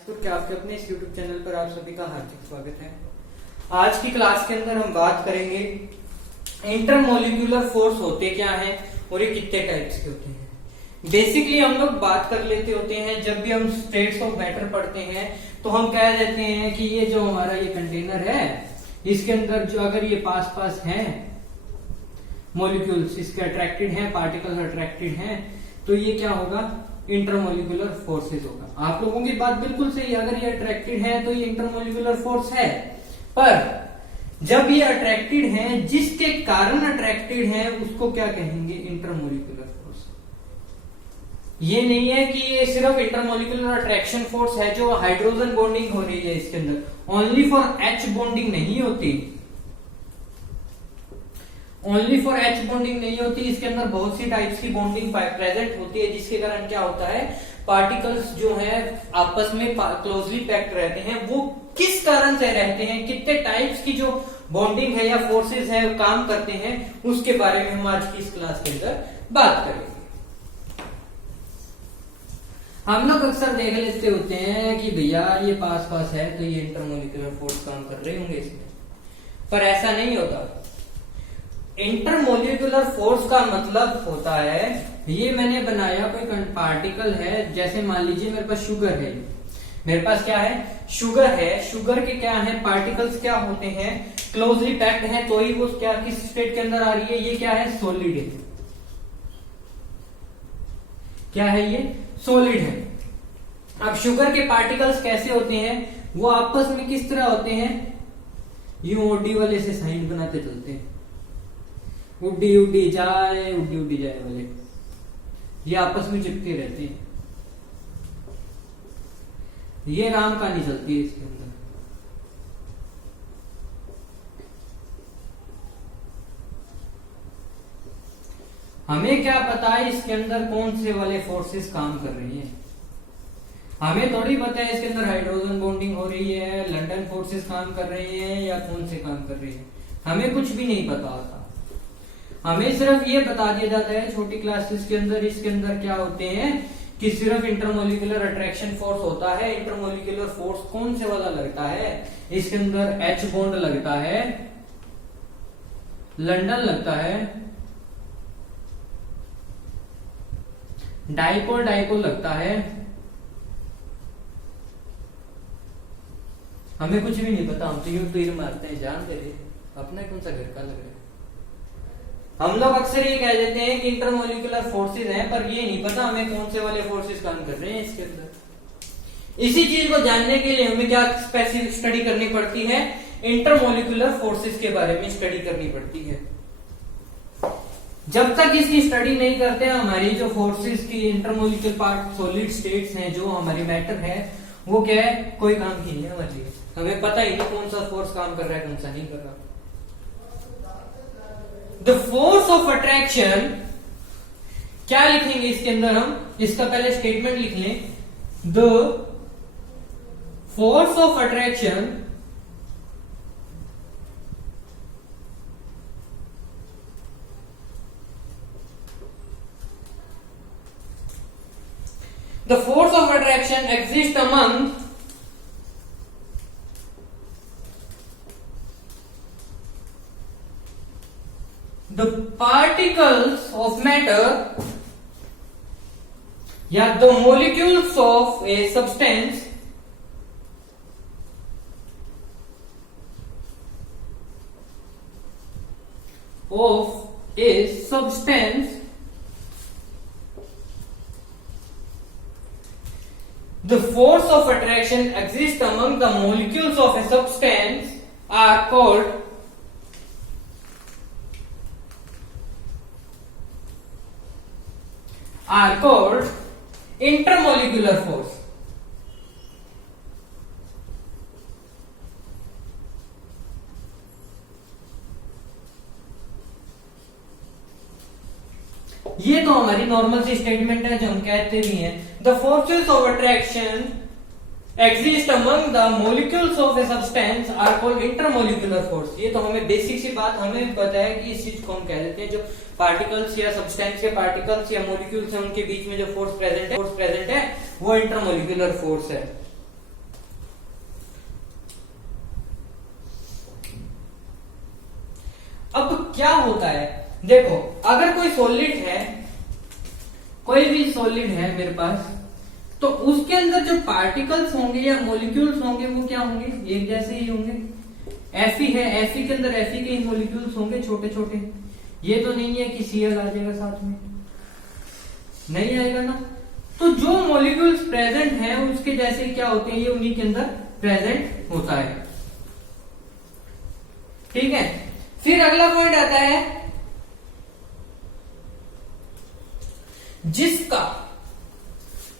क्या आपके अपने इस YouTube चैनल पर आप सभी का हार्दिक स्वागत है। आज की क्लास के अंदर हम बात करेंगे इंटरमोलिक्यूलर फोर्स होते क्या हैं और ये कितने टाइप्स के होते हैं। बेसिकली हम लोग बात कर लेते होते हैं, जब भी हम स्टेट्स ऑफ मैटर पढ़ते हैं तो हम कह देते हैं कि ये जो हमारा ये कंटेनर है, इसके अंदर जो अगर ये पास पास हैं मॉलिक्यूल्स, इसके अट्रैक्टेड हैं, पार्टिकल्स अट्रैक्टेड हैं, तो ये क्या होगा, इंटरमोलिकुलर फोर्सेज होगा। आप लोगों की बात बिल्कुल सही है, अगर ये अट्रैक्टेड है तो ये इंटरमोलिकुलर फोर्स है। पर जब ये अट्रैक्टेड है, जिसके कारण अट्रैक्टेड है, उसको क्या कहेंगे, इंटरमोलिकुलर फोर्स। ये नहीं है कि ये सिर्फ इंटरमोलिकुलर अट्रैक्शन फोर्स है जो हाइड्रोजन बॉन्डिंग हो रही है इसके अंदर, ओनली फॉर एच बॉन्डिंग नहीं होती, ओनली फॉर एच बॉन्डिंग नहीं होती। इसके अंदर बहुत सी टाइप्स की बॉन्डिंग प्रेजेंट होती है, जिसके कारण क्या होता है, पार्टिकल्स जो है आपस में क्लोजली पैक्ड रहते हैं। वो किस कारण से रहते हैं, कितने टाइप्स की जो बॉन्डिंग है या फोर्सेस है वो काम करते हैं, उसके बारे में हम आज की इस क्लास के अंदर बात करेंगे। हम लोग अक्सर देख लेते होते हैं कि भैया ये पास पास है तो ये इंटरमोलिकुलर फोर्स काम कर रहे होंगे इसमें, पर ऐसा नहीं होता। इंटरमोलिकुलर फोर्स का मतलब होता है, ये मैंने बनाया कोई पार्टिकल है, जैसे मान लीजिए मेरे पास शुगर है, मेरे पास क्या है, शुगर है। शुगर के क्या है, पार्टिकल्स क्या होते हैं, क्लोजली पैक्ड है, तो ही वो क्या किस स्टेट के अंदर आ रही है, ये क्या है, सॉलिड है। क्या है, ये सॉलिड है। अब शुगर के पार्टिकल्स कैसे होते हैं, वो आपस में किस तरह होते हैं, यूं ओडी वाले से साइन बनाते चलते हैं, उड्डी उड्डी जाए वाले, ये आपस में चिपके रहते हैं। ये राम कहानी चलती है इसके अंदर। हमें क्या पता है इसके अंदर कौन से वाले फोर्सेस काम कर रही हैं, हमें थोड़ी पता है इसके अंदर हाइड्रोजन बॉन्डिंग हो रही है, लंदन फोर्सेस काम कर रहे हैं या कौन से काम कर रहे हैं, हमें कुछ भी नहीं पता होता। हमें सिर्फ ये बता दिया जाता है छोटी क्लासेस के अंदर, इसके अंदर क्या होते हैं कि सिर्फ इंटरमोलिकुलर अट्रैक्शन फोर्स होता है। इंटरमोलिकुलर फोर्स कौन से वाला लगता है, इसके अंदर एच बॉन्ड लगता है, लंदन लगता है, डाइपोल डाइपोल लगता है। हमें कुछ भी नहीं पता, हम तो यूं तीर मारते हैं, जान दे रहे अपना कौन सा घर का लग रहा है। हम लोग अक्सर ये कह देते हैं कि इंटरमोलिकुलर फोर्सेस हैं, पर ये नहीं पता हमें कौन से वाले फोर्सेस काम कर रहे हैं इसके अंदर। इसी चीज को जानने के लिए हमें क्या स्पेसिफिक स्टडी करनी पड़ती है, इंटरमोलिकुलर फोर्सेस के बारे में स्टडी करनी पड़ती है। जब तक इसकी स्टडी नहीं करते हैं, हमारी जो फोर्सेस की इंटरमोलिकुलर पार्ट सॉलिड स्टेट्स हैं, जो हमारी मैटर है, वो क्या है, कोई काम की नहीं है हमारे लिए। हमें पता ही नहीं कौन सा फोर्स काम कर रहा है, कौन सा नहीं कर रहा। द फोर्स ऑफ अट्रैक्शन, क्या लिखेंगे इसके अंदर, हम इसका पहले स्टेटमेंट लिख लें। The force of attraction exists among the particles of matter या the molecules of a substance the force of attraction exists among the molecules of a substance are called intermolecular force। ये तो हमारी normal सी statement है जो हम कहते भी हैं, the forces of attraction exist among the molecules of a substance are called intermolecular force। ये तो हमें बेसिक सी बात हमें पता है कि इस चीज को हम कह देते हैं, जो पार्टिकल्स या सब्सटेंस के पार्टिकल्स या मॉलिक्यूल्स हैं उनके बीच में जो फोर्स प्रेजेंट है वो इंटरमोलिकुलर फोर्स है। क्या होता है, देखो अगर कोई सॉलिड है, कोई भी सॉलिड है मेरे पास, तो उसके अंदर जो पार्टिकल्स होंगे या मॉलिक्यूल्स होंगे वो क्या होंगे, एक जैसे ही होंगे। Fe है, Fe के अंदर Fe के मॉलिक्यूल्स होंगे छोटे छोटे। ये तो नहीं है कि Cl आ जाएगा साथ में, नहीं आएगा ना। तो जो मॉलिक्यूल्स प्रेजेंट हैं उसके जैसे क्या होते हैं, ये उन्हीं के अंदर प्रेजेंट होता है। ठीक है, फिर अगला पॉइंट आता है जिसका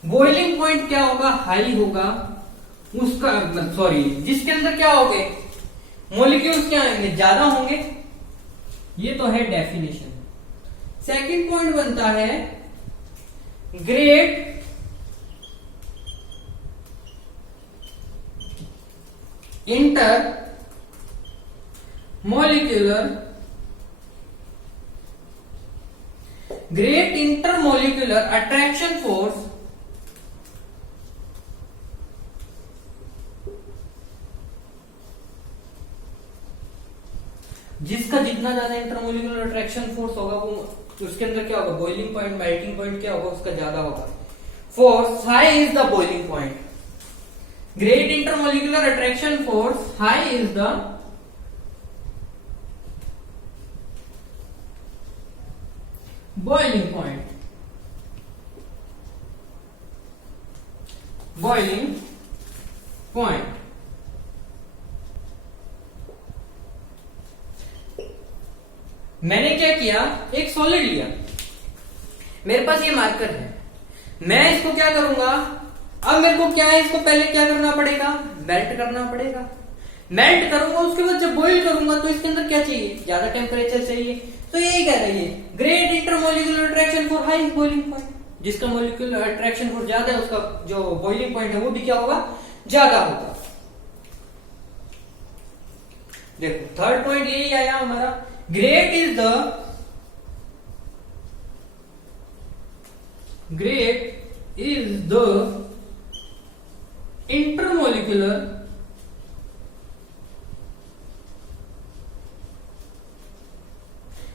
बॉइलिंग पॉइंट क्या होगा, हाई होगा, उसका सॉरी जिसके अंदर क्या होंगे, मॉलिक्यूल्स क्या होंगे, ज्यादा होंगे। ये तो है डेफिनेशन। सेकंड पॉइंट बनता है great inter molecular, great intermolecular attraction force जिसका जितना ज्यादा इंटरमोलिक्यूलर अट्रैक्शन फोर्स होगा वो उसके अंदर क्या होगा, बॉइलिंग पॉइंट मेल्टिंग पॉइंट क्या होगा उसका ज्यादा होगा। Force high is the boiling point, great intermolecular attraction force high is the boiling point, boiling point. मैंने क्या किया, एक सॉलिड लिया, मेरे पास ये मार्कर है, मैं इसको क्या करूंगा, अब मेरे को क्या है, इसको पहले क्या करना पड़ेगा, मेल्ट करना पड़ेगा। मेल्ट करूंगा, उसके बाद जब बॉइल करूंगा तो इसके अंदर क्या चाहिए, ज्यादा टेम्परेचर चाहिए। तो यही कह रही है great intermolecular attraction for high boiling point, जिसका मोलिक्यूलर अट्रैक्शन फॉर ज्यादा है उसका जो बॉइलिंग पॉइंट है वो भी क्या होगा, ज्यादा होगा। देखो थर्ड पॉइंट यही आया हमारा, great is the intermolecular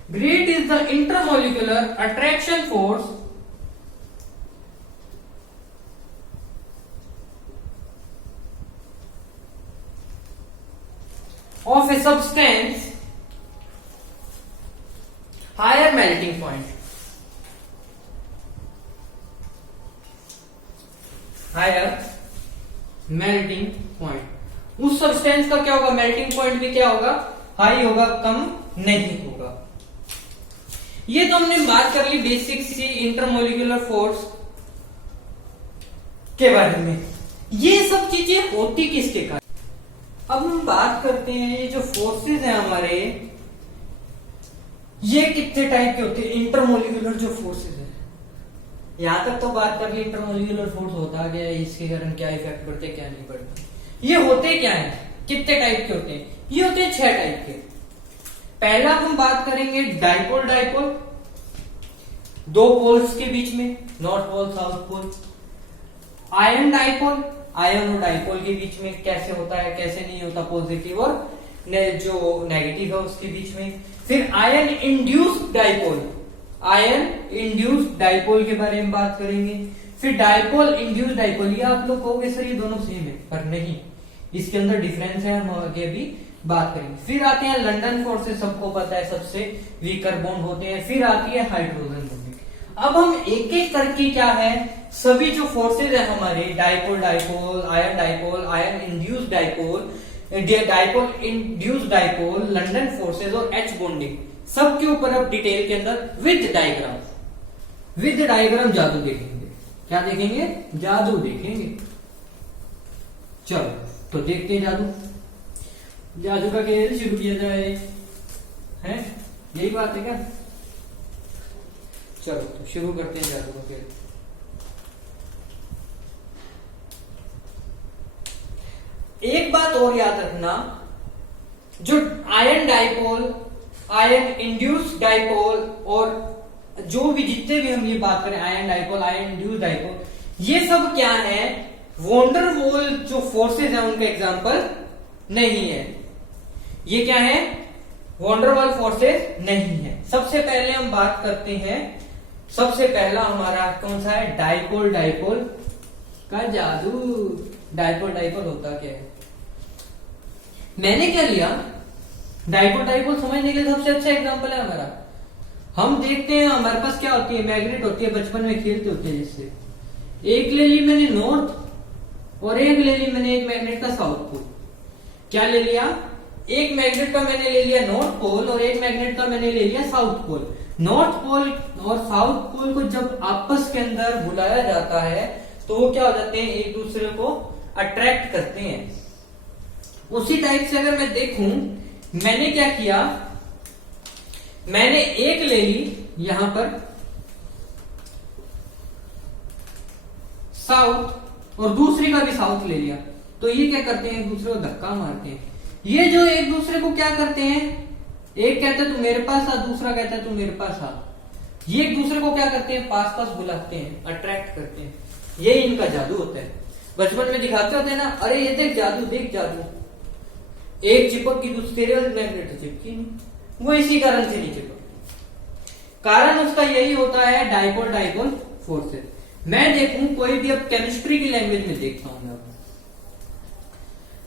Great is the intermolecular attraction force of a substance higher melting point, higher melting point। उस सब्सटेंस का क्या होगा, मेल्टिंग पॉइंट भी क्या होगा, हाई होगा, कम नहीं होगा। ये तो हमने बात कर ली बेसिक सी इंटरमोलिक्यूलर फोर्स के बारे में। ये सब चीजें होती किसके कारण, अब हम बात करते हैं ये जो फोर्सेस हैं हमारे, ये कितने टाइप के होते हैं। इंटरमोलिक्यूलर जो फोर्सेस है, यहां तक तो बात कर ली इंटरमोलिक्यूलर फोर्स होता गया, इसके कारण क्या इफेक्ट पड़ते क्या नहीं पड़ते। ये होते क्या है, कितने टाइप के होते हैं, ये होते हैं 6 टाइप के। पहला हम बात करेंगे डाइपोल, डाइपोल दो पोल्स के बीच में, north pole south pole. Ion dipole, ion और डाइपोल के बीच में कैसे होता है कैसे नहीं होता, पॉजिटिव और जो नेगेटिव है उसके बीच में। फिर ion induced dipole, ion induced dipole के बारे में बात करेंगे। फिर डाइपोल इंड्यूस्ड डाइपोल, ये आप लोग कहोगे सर ये दोनों सेम है, पर नहीं, इसके अंदर डिफरेंस है, हम आगे भी बात करेंगे। फिर आते हैं लंडन फोर्सेस, सबको पता है सबसे वीकर बॉन्ड होते हैं। फिर आती है हाइड्रोजन बॉन्डिंग। अब हम एक एक करके क्या है, सभी जो फोर्सेज है हमारे, dipole dipole, ion dipole, ion induced dipole, dipole induced dipole, London forces और एच बॉन्डिंग, सबके ऊपर अब डिटेल के अंदर विद डायग्राम, विद डायग्राम जादू देखेंगे। क्या देखेंगे, जादू देखेंगे। चलो तो देखते हैं जादू, जादू का खेल शुरू किया जाए, है यही बात है क्या। चलो तो शुरू करते हैं जादू का खेल। एक बात और याद रखना, जो ion dipole, ion induce dipole और जो भी जितने भी हम ये बात करें, ion dipole, ion induce dipole, ये सब क्या है, वॉन्डरवॉल जो फोर्सेज है उनका एग्जांपल नहीं है। ये क्या है, वॉन्डरवाल फोर्सेस नहीं है। सबसे पहले हम बात करते हैं, सबसे पहला हमारा कौन सा है, डाइपोल डाइपोल का जादू। डाइपोल डाइपोल होता क्या है, मैंने क्या लिया, डाइपोल डाइपोल समझने के लिए सबसे अच्छा एग्जांपल है हमारा, हम देखते हैं हमारे पास क्या होती है, मैग्नेट होती है, बचपन में खेलते होते हैं जिससे, एक ले ली मैंने नॉर्थ और एक ले ली मैंने एक मैग्नेट का साउथ पोल। क्या ले लिया, एक मैग्नेट का मैंने ले लिया नॉर्थ पोल और एक मैग्नेट का मैंने ले लिया साउथ पोल। नॉर्थ पोल और साउथ पोल को जब आपस के अंदर बुलाया जाता है तो वो क्या हो जाते हैं, एक दूसरे को अट्रैक्ट करते हैं। उसी टाइप से अगर मैं देखूं, मैंने क्या किया, मैंने एक ले ली यहां पर साउथ और दूसरी का भी साउथ ले लिया, तो ये क्या करते हैं, एक दूसरे को धक्का मारते हैं। ये जो एक दूसरे को क्या करते हैं, एक कहता है तू मेरे पास आ, दूसरा कहता है तू मेरे पास आ, ये एक दूसरे को क्या करते हैं, पास पास बुलाते हैं, अट्रैक्ट करते हैं। ये इनका जादू होता है। बचपन में दिखाते होते हैं ना, अरे ये देख जादू, देख जादू, एक चिपक की दूसरे मैग्नेट से चिपकी नहीं, वो इसी कारण से नहीं चिपक। कारण उसका यही होता है डाइपोल डाइपोल फोर्सेस। मैं देखूं कोई भी, अब केमिस्ट्री की लैंग्वेज में देखता हूं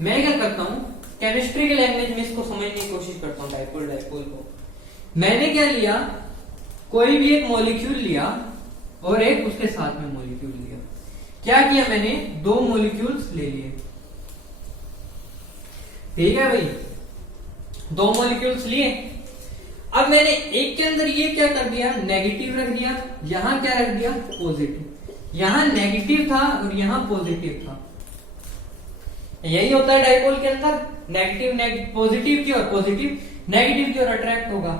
मैं क्या करता हूं, केमिस्ट्री की लैंग्वेज में इसको समझने की कोशिश करता हूं डाइपोल डाइपोल को। मैंने क्या लिया, कोई भी एक मॉलिक्यूल लिया और एक उसके साथ में मॉलिक्यूल लिया। क्या किया मैंने, दो मॉलिक्यूल्स ले लिए, ठीक है भाई, दो मॉलिक्यूल्स लिए। अब मैंने एक के अंदर ये क्या कर दिया, नेगेटिव रख दिया, यहां क्या रख दिया, पॉजिटिव। यहां नेगेटिव था और यहां पॉजिटिव था। यही होता है डाइपोल के अंदर, नेगेटिव पॉजिटिव की और पॉजिटिव नेगेटिव की ओर अट्रैक्ट होगा।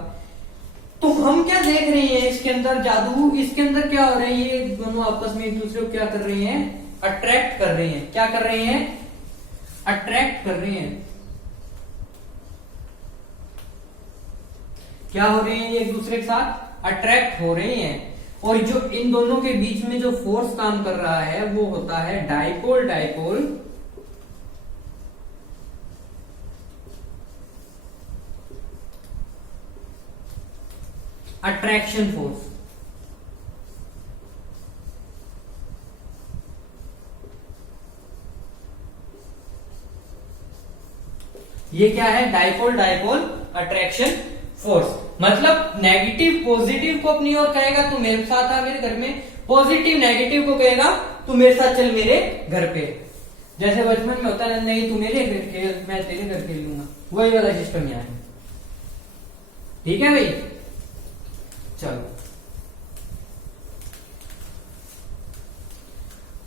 तो हम क्या देख रहे हैं इसके अंदर जादू, इसके अंदर क्या हो रहा है, ये दोनों आपस में एक दूसरे को क्या कर रहे हैं, अट्रैक्ट कर रहे हैं। क्या कर रहे हैं, अट्रैक्ट कर रहे हैं। क्या हो रहे हैं, ये एक दूसरे के साथ अट्रैक्ट हो रहे हैं। और जो इन दोनों के बीच में जो फोर्स काम कर रहा है वो होता है डाइपोल डाइपोल अट्रैक्शन फोर्स। ये क्या है, डाइपोल डाइपोल अट्रैक्शन फोर्स। मतलब नेगेटिव पॉजिटिव को अपनी ओर कहेगा तू मेरे साथ आ मेरे घर में, पॉजिटिव नेगेटिव को कहेगा तू मेरे साथ चल मेरे घर पे। जैसे बचपन में होता है, नहीं तू मेरे घर खेल, मैं तेरे घर खेल लूंगा, वही वाला सिस्टम यहाँ है। ठीक है भाई, चलो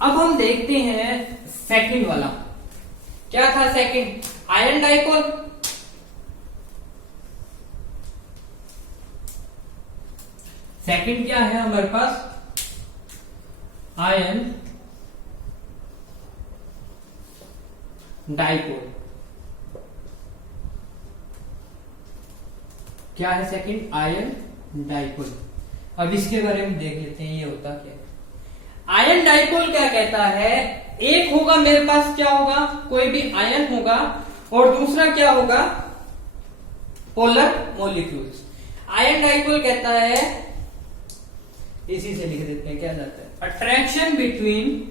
अब हम देखते हैं सेकंड वाला। क्या था सेकंड, आयन डाइपोल। सेकंड क्या है हमारे पास, आयन डाइपोल। क्या है सेकंड, आयन डाइपोल। अब इसके बारे में देख लेते हैं ये होता क्या है। आयन डाइपोल क्या कहता है, एक होगा मेरे पास, क्या होगा, कोई भी आयन होगा और दूसरा क्या होगा, पोलर मॉलिक्यूल्स। आयन डाइपोल कहता है, इसी से लिख देते हैं, क्या जाता है, attraction between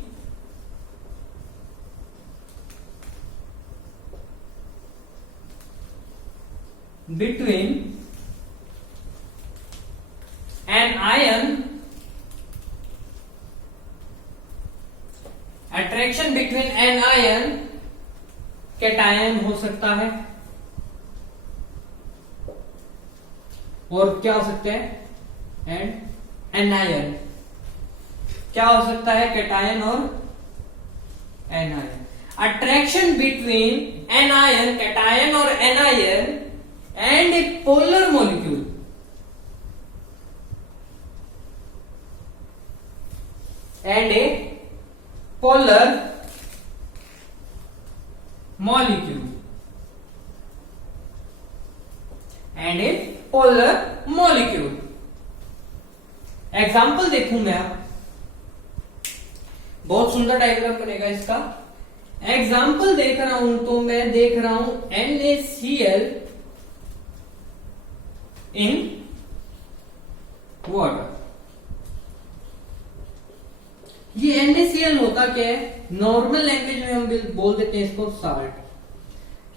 an ion, attraction between an ion, cation हो सकता है और क्या हो सकता है, एंड एनायन। क्या हो सकता है, कैटायन और anion. Attraction between anion, cation और anion and a polar molecule. And a polar molecule, and a polar molecule. Example देखूं मैं, बहुत सुंदर डायग्राम बनेगा इसका। एग्जाम्पल देख रहा हूं तो मैं देख रहा हूं NaCl इन वाटर। ये NaCl होता क्या है? नॉर्मल लैंग्वेज में हम बोल देते हैं इसको साल्ट।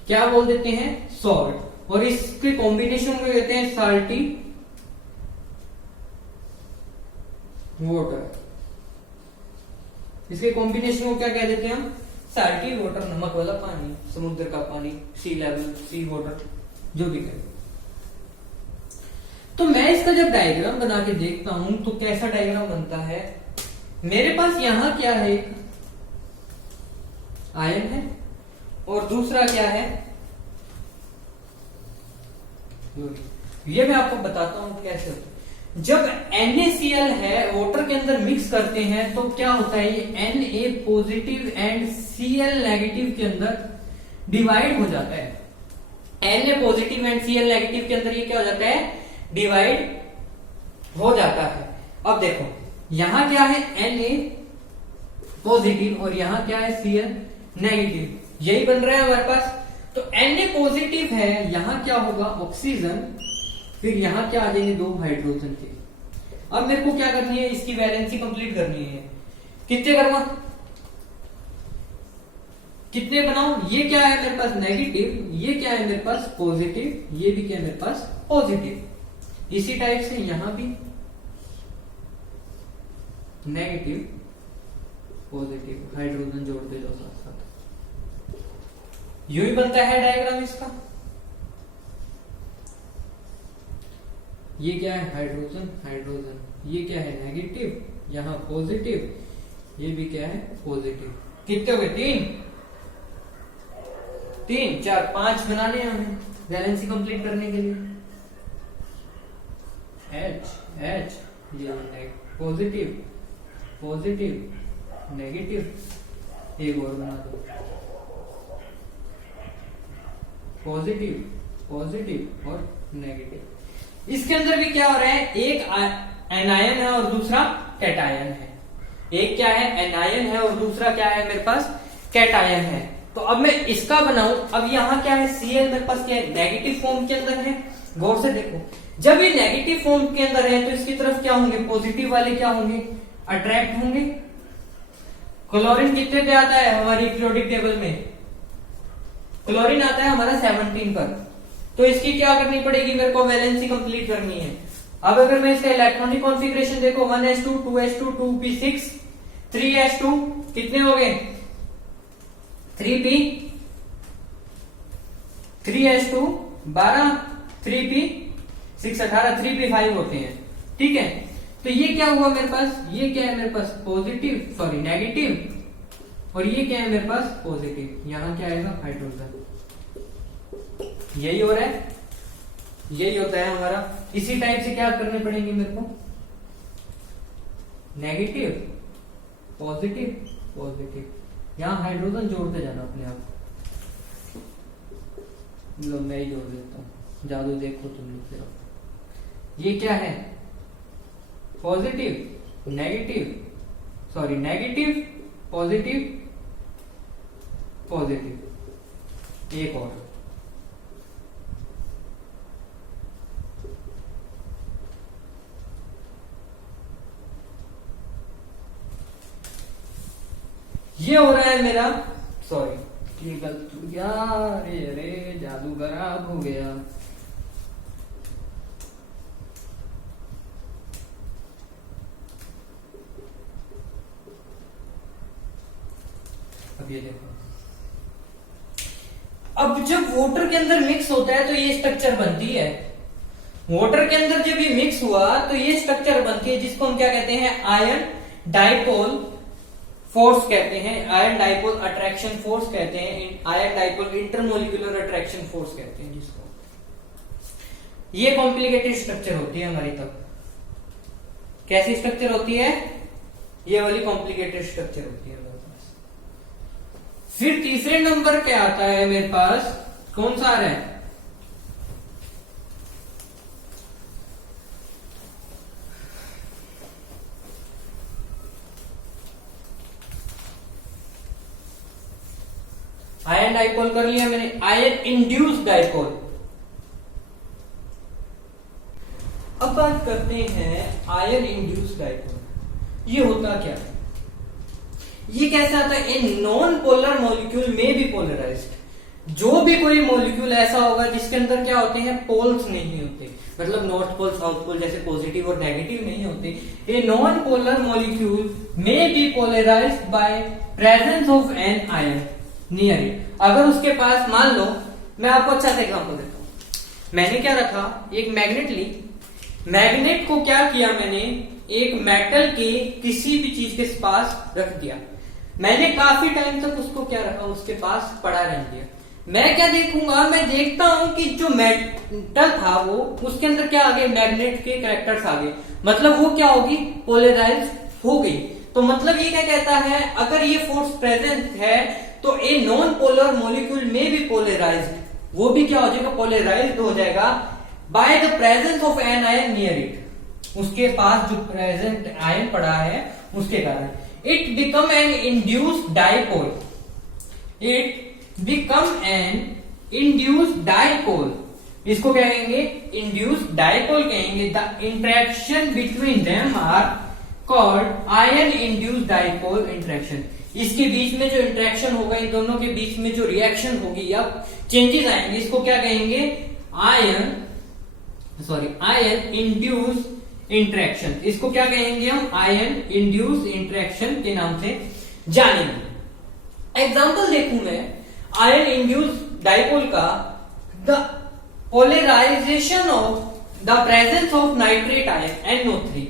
क्या बोल देते हैं? सॉल्ट। और इसके कॉम्बिनेशन में कहते हैं साल्टी वाटर। इसके कॉम्बिनेशन को क्या कह देते हैं हम? साल्टी वाटर, नमक वाला पानी, समुद्र का पानी, सी लेवल, सी वाटर, जो भी कहें। तो मैं इसका जब डायग्राम बना के देखता हूं तो कैसा डायग्राम बनता है? मेरे पास यहां क्या है? एक आयन है और दूसरा क्या है? ये मैं आपको बताता हूं कैसे होता है। जब NaCl है वाटर के अंदर मिक्स करते हैं तो क्या होता है? ये Na positive and Cl negative के अंदर डिवाइड हो जाता है। Na positive and Cl negative के अंदर ये क्या हो जाता है? डिवाइड हो जाता है। अब देखो यहां क्या है? Na पॉजिटिव और यहां क्या है? Cl negative. यही बन रहा है हमारे पास। तो Na पॉजिटिव है, यहां क्या होगा? ऑक्सीजन, फिर यहां क्या आ जाएंगे? 2 हाइड्रोजन के। अब मेरे को क्या करनी है? इसकी वैलेंसी कंप्लीट करनी है। कितने करवा? कितने बनाऊं? ये क्या है मेरे पास? नेगेटिव। ये क्या है मेरे पास? पॉजिटिव। ये भी क्या है मेरे पास? पॉजिटिव। इसी टाइप से यहां भी नेगेटिव पॉजिटिव, हाइड्रोजन जोड़ते जाओ साथ साथ। यू ही बनता है डायग्राम इसका। ये क्या है? Hydrogen hydrogen. ये क्या है? नेगेटिव, यहां पॉजिटिव, ये भी क्या है? पॉजिटिव। कितने हो गए? 3 4 5 बनाने हैं हमें वैलेंसी कंप्लीट करने के लिए। H ये पॉजिटिव पॉजिटिव नेगेटिव। एक और बना दो, पॉजिटिव पॉजिटिव और नेगेटिव। इसके अंदर भी क्या हो रहा है? एक एनायन है और दूसरा कैटायन है। एक क्या है? एनायन है और दूसरा क्या है? मेरे पास कैटायन है। तो अब मैं इसका बनाऊं। अब यहां क्या है? Cl मेरे पास क्या है? नेगेटिव फॉर्म के अंदर है। गौर से देखो, जब ये नेगेटिव फॉर्म के अंदर है तो इसकी तरफ क्या होंगे? पॉजिटिव वाले क्या होंगे? अट्रैक्ट होंगे। क्लोरीन कितने पे आता है हमारी पीरियोडिक टेबल में? क्लोरीन आता है हमारा 17 पर। तो इसकी क्या करनी पड़ेगी? मेरे को वैलेंसी कंप्लीट करनी है। अब अगर मैं इसका इलेक्ट्रॉनिक कॉन्फ़िगरेशन देखो, 1s2 2s2 2p6 3s2 कितने हो गए? 3p 3s2 12 3p 6 18 3p5 होते हैं। ठीक है, तो ये क्या हुआ मेरे पास? ये क्या है मेरे पास? Positive, sorry negative. और ये क्या है मेरे पास? पॉजिटिव। यहां क्या आएगा? हाइड्रोजन। यही हो रहा है, यही होता है हमारा। इसी टाइप से क्या करने पड़ेंगे मेरे को? Negative positive positive. यहां हाइड्रोजन जोड़ते जाना अपने आप। लो मैं ही जोड़ देता हूं, जादू देखो तुम लोग फिर। ये क्या है? Positive negative, sorry negative positive positive. एक और ये हो रहा है मेरा, सॉरी ये गलत हो गया। अरे जादू खराब हो गया। अब ये देखो, अब जब वाटर के अंदर मिक्स होता है तो ये स्ट्रक्चर बनती है। वाटर के अंदर जब ये मिक्स हुआ तो ये स्ट्रक्चर बनती है, जिसको हम क्या कहते हैं? आयन डाइपोल फोर्स कहते हैं, आयन डाइपोल अट्रैक्शन फोर्स कहते हैं, ion dipole intermolecular attraction force कहते हैं जिसको। ये कॉम्प्लिकेटेड स्ट्रक्चर होती है हमारी। तब कैसी स्ट्रक्चर होती है? ये वाली कॉम्प्लिकेटेड स्ट्रक्चर होती है हमारे पास। फिर तीसरे नंबर पे आता है मेरे पास, कौन सा आ रहा है? आयन डाइपोल कर लिया मैंने। आयन इंड्यूस्ड डाइपोल, बात करते हैं आयन इंड्यूस्ड डाइपोल। ये होता क्या है? ये कैसा आता है? ए नॉन पोलर मॉलिक्यूल में बी पोलराइज्ड। जो भी कोई मॉलिक्यूल ऐसा होगा जिसके अंदर क्या होते हैं, पोल्स नहीं होते, मतलब नॉर्थ पोल साउथ पोल जैसे पॉजिटिव और नेगेटिव नहीं होते। ए नॉन पोलर मॉलिक्यूल में be polarised by presence of an ion near it. अगर उसके पास, मान लो मैं आपको अच्छा सा एग्जांपल देता हूं, मैंने क्या रखा, एक मैग्नेट ली, मैग्नेट को क्या किया मैंने, एक मेटल के किसी भी चीज के पास रख दिया, मैंने काफी टाइम तक उसको क्या रखा, उसके पास पड़ा रहने दिया। मैं क्या देखूंगा, मैं देखता हूं कि जो मेटल था वो, उसके अंदर क्या आ गए, मैग्नेट के कैरेक्टर्स आ गए, मतलब वो क्या होगी, पोलराइज हो गई। तो मतलब ये क्या कहता है, अगर ये फोर्स प्रेजेंट है तो ए नॉन पोलर मॉलिक्यूल में भी पोलराइज्ड, वो भी क्या हो जाएगा, पोलराइज्ड हो जाएगा by the presence of an ion near it. उसके पास जो प्रेजेंट आयन पड़ा है उसके कारण it become an induced dipole. It become an induced dipole, इसको क्या कहेंगे, इंड्यूस्ड डाइपोल कहेंगे। The interaction between them are called ion induced dipole interaction. इसके बीच में जो इंटरेक्शन होगा, इन दोनों के बीच में जो रिएक्शन होगी या चेंजेस आएंगे, इसको क्या कहेंगे, आयन इंड्यूस्ड इंटरेक्शन। इसको क्या कहेंगे हम, आयन इंड्यूस्ड इंटरेक्शन के नाम से जानेंगे। एग्जांपल देखूं मैं आयन इंड्यूस्ड डाइपोल का, the polarisation of the presence of nitrate ion NO3।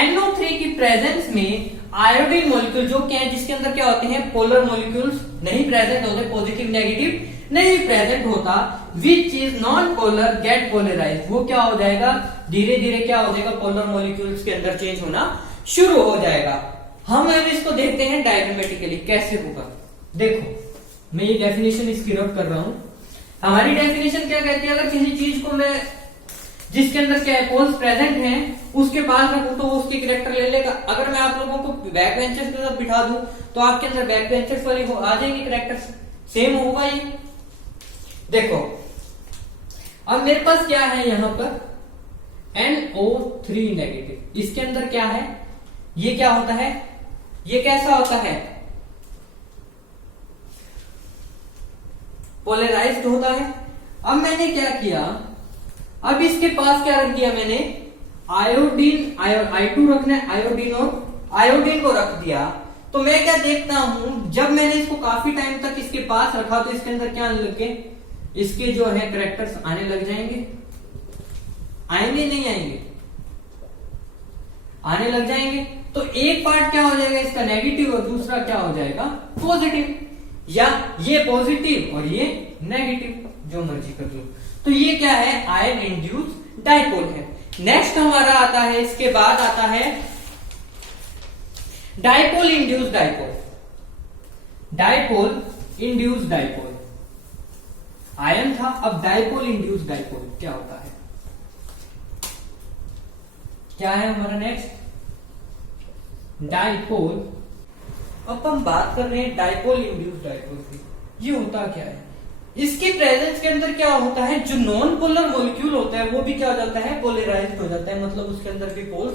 NO3 की प्रेजेंस में आयोडीन मॉलिक्यूल जो क्या है, जिसके अंदर क्या होते हैं, पोलर मॉलिक्यूल्स नहीं प्रेजेंट होते, पॉजिटिव नेगेटिव नहीं प्रेजेंट होता, which is non polar get polarise, वो क्या हो जाएगा, धीरे धीरे क्या हो जाएगा, पोलर मॉलिक्यूल्स के अंदर चेंज होना शुरू हो जाएगा। हम अब इसको देखते हैं डायग्रामेटिकली कैसे होगा। देखो मैं ये डेफिनेशन इसकी रब कर रहा हूं। हमारी डेफिनेशन क्या कहती है, अगर किसी चीज को मैं, जिसके अंदर क्या है, पोल्स प्रेजेंट हैं, उसके पास रखूं तो वो उसकी कैरेक्टर ले लेगा। अगर मैं आप लोगों को बैक बेंचर्स के साथ बिठा दूं तो आपके अंदर बैक बेंचर्स वाली आ जाएंगी कैरेक्टर, सेम होगा ये। देखो अब मेरे पास क्या है, यहां पर NO3 नेगेटिव, इसके अंदर क्या है, ये क्या होता है, ये कैसा होता है, पोलराइज्ड होता है। अब मैंने क्या किया, अब इसके पास क्या रख दिया मैंने, आयोडीन, I2 रखना है, आयोडीन और आयोडीन को रख दिया। तो मैं क्या देखता हूं, जब मैंने इसको काफी टाइम तक इसके पास रखा तो इसके अंदर क्या आने लगे, इसके जो है कैरेक्टर्स आने लग जाएंगे, आएंगे नहीं आएंगे, आने लग जाएंगे। तो एक पार्ट क्या हो जाएगा इसका नेगेटिव और दूसरा क्या हो जाएगा पॉजिटिव, या ये पॉजिटिव और ये नेगेटिव, जो मर्जी कर लो। तो ये क्या है, आयन इंड्यूस्ड डाइपोल है। नेक्स्ट हमारा आता है, इसके बाद आता है dipole induced dipole. Dipole induced dipole ion था, अब डाइपोल इंड्यूस्ड डाइपोल क्या होता है, क्या है हमारा नेक्स्ट, डाइपोल। अब हम बात कर रहे हैं डाइपोल इंड्यूस्ड डाइपोल की। ये होता क्या है, इसके प्रेजेंस के अंदर क्या होता है, जो नॉन पोलर मॉलिक्यूल होता है वो भी क्या हो जाता है, पोलराइज्ड हो जाता है, मतलब उसके अंदर भी पोल्स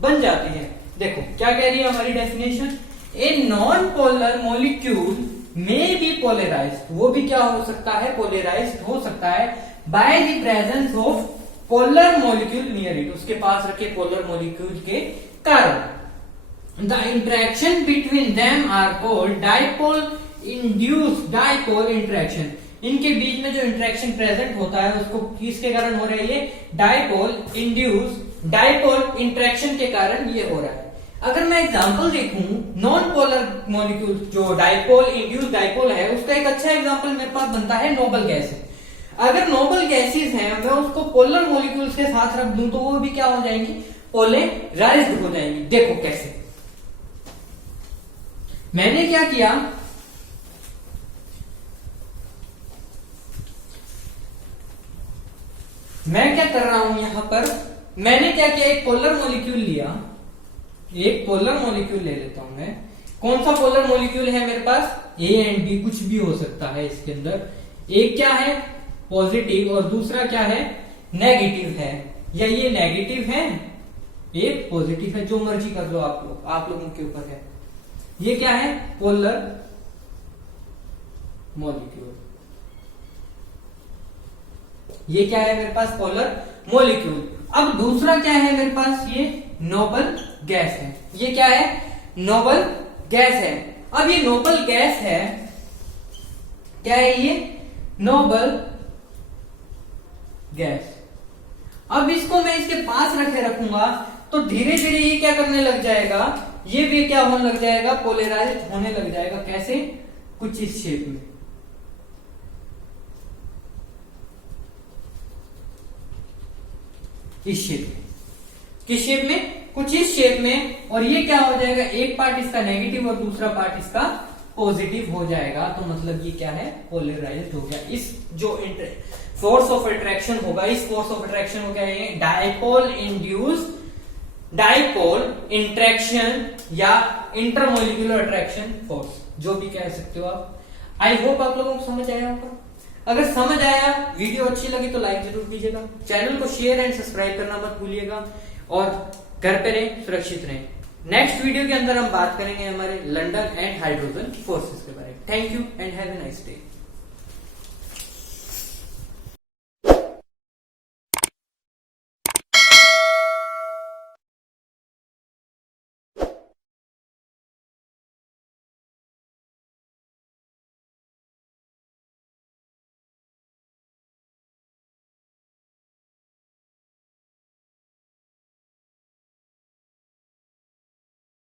बन जाते हैं। देखो क्या कह रही है हमारी डेफिनेशन, ए नॉन पोलर मॉलिक्यूल में बी पोलराइज्ड, वो भी क्या हो सकता है, पोलराइज्ड हो सकता है by the presence of polar molecule near it, उसके पास रखे पोलर मॉलिक्यूल के कारण। The interaction between them are called dipole induced dipole interaction. इनके बीच में जो इंटरेक्शन प्रेजेंट होता है उसको किसके कारण हो रहा है, ये डाइपोल इंड्यूस्ड डाइपोल इंटरेक्शन के कारण ये हो रहा है। अगर मैं एग्जांपल देखूं, नॉन पोलर मॉलिक्यूल जो डाइपोल इंड्यूस्ड डाइपोल है, उसका एक अच्छा एग्जांपल मेरे पास बनता है नोबल गैस। अगर नोबल गैसेस हैं, मैं उसको पोलर मॉलिक्यूल्स के साथ रख दूं तो वो भी क्या हो जाएंगी, पोलराइज्ड हो जाएंगी। देखो कैसे, मैंने क्या किया, मैं क्या कर रहा हूं यहां पर, मैंने क्या किया, एक पोलर मॉलिक्यूल लिया, एक पोलर मॉलिक्यूल ले लेता हूं मैं। कौन सा पोलर मॉलिक्यूल है मेरे पास, A एंड B, कुछ भी हो सकता है इसके अंदर। एक क्या है पॉजिटिव और दूसरा क्या है नेगेटिव है। या ये नेगेटिव है, ये पॉजिटिव है, जो मर्जी कर लो आप लोग, आप लोगों के ऊपर है। ये क्या है? Polar molecule. ये क्या है मेरे पास? Polar molecule. अब दूसरा क्या है मेरे पास? ये नोबल गैस है। ये क्या है? नोबल गैस है। अब ये नोबल गैस है, क्या है ये? Noble gas. अब इसको मैं इसके पास रखूंगा तो धीरे धीरे ये क्या करने लग जाएगा? ये भी क्या होने लग जाएगा? पोलराइज होने लग जाएगा। कैसे? कुछ इस शेप में, इस शेप में। किस शेप में? कुछ इस शेप में। और ये क्या हो जाएगा? एक पार्ट इसका नेगेटिव और दूसरा पार्ट इसका पॉजिटिव हो जाएगा। तो मतलब ये क्या है? पोलराइज्ड हो गया। इस जो फोर्स ऑफ अट्रैक्शन होगा, इस फोर्स ऑफ अट्रैक्शन को क्या है? डायपोल इंड्यूस्ड डायपोल इंट्रैक्शन या इंटरमोलिकुलर अट्रैक्शन फोर्स, जो भी कह सकते हो आप। आई होप आप लोगों को समझ आया होगा। अगर समझ आया, वीडियो अच्छी लगी तो लाइक जरूर कीजिएगा, चैनल को शेयर एंड सब्सक्राइब करना मत भूलिएगा, और घर पे रहें, सुरक्षित रहें। नेक्स्ट वीडियो के अंदर हम बात करेंगे हमारे लंदन एंड हाइड्रोजन फोर्सेस के बारे में। Thank you and have a nice day.